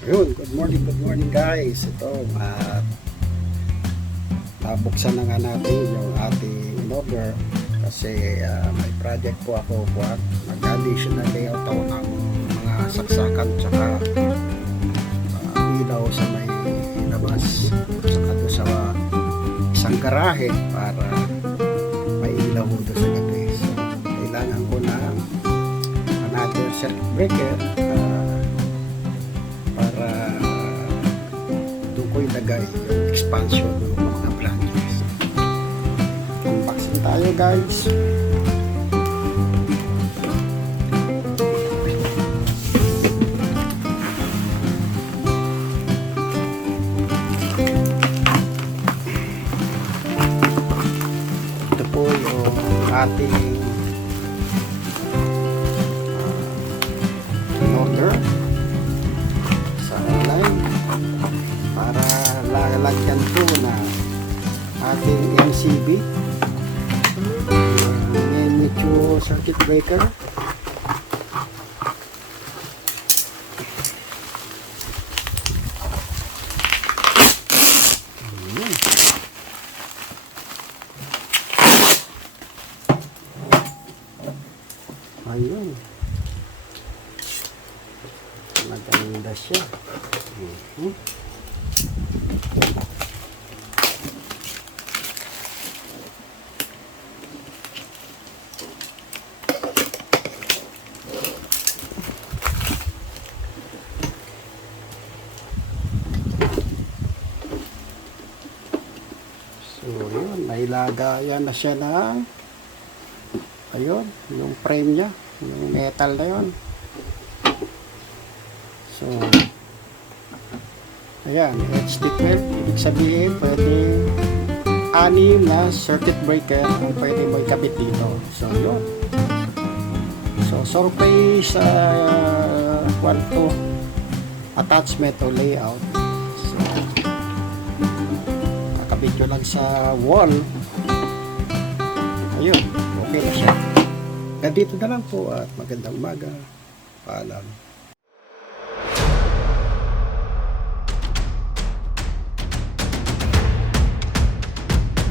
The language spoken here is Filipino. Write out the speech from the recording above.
Ayun, good morning guys. Ito, nabuksan na nga natin yung ating in-order kasi may project po ako buhat. Mag-additional layout ako ng mga saksakan tsaka ilaw sa may labas tsaka doon sa isang garahe para may ilaw doon sa gabi. So, kailangan ko na another circuit breaker para doon ko ilagay yung expansion ng mga branches. Unboxing tayo guys. Ito po yung ating in-order para lalagyan po na ating MCB miniature circuit breaker. Ayun, maganda siya. So yun, nailagayan na siya ng ayun, yung frame nya, yung metal na yun. So ayan, HD12, ibig sabihin pwede 6 na circuit breaker ang pwede mo ikabit dito. So yun, so surface attachment o layout. So kakabit nyo lang sa wall. Ayun, okay na siya. Ganito na lang po at magandang umaga. Paalam.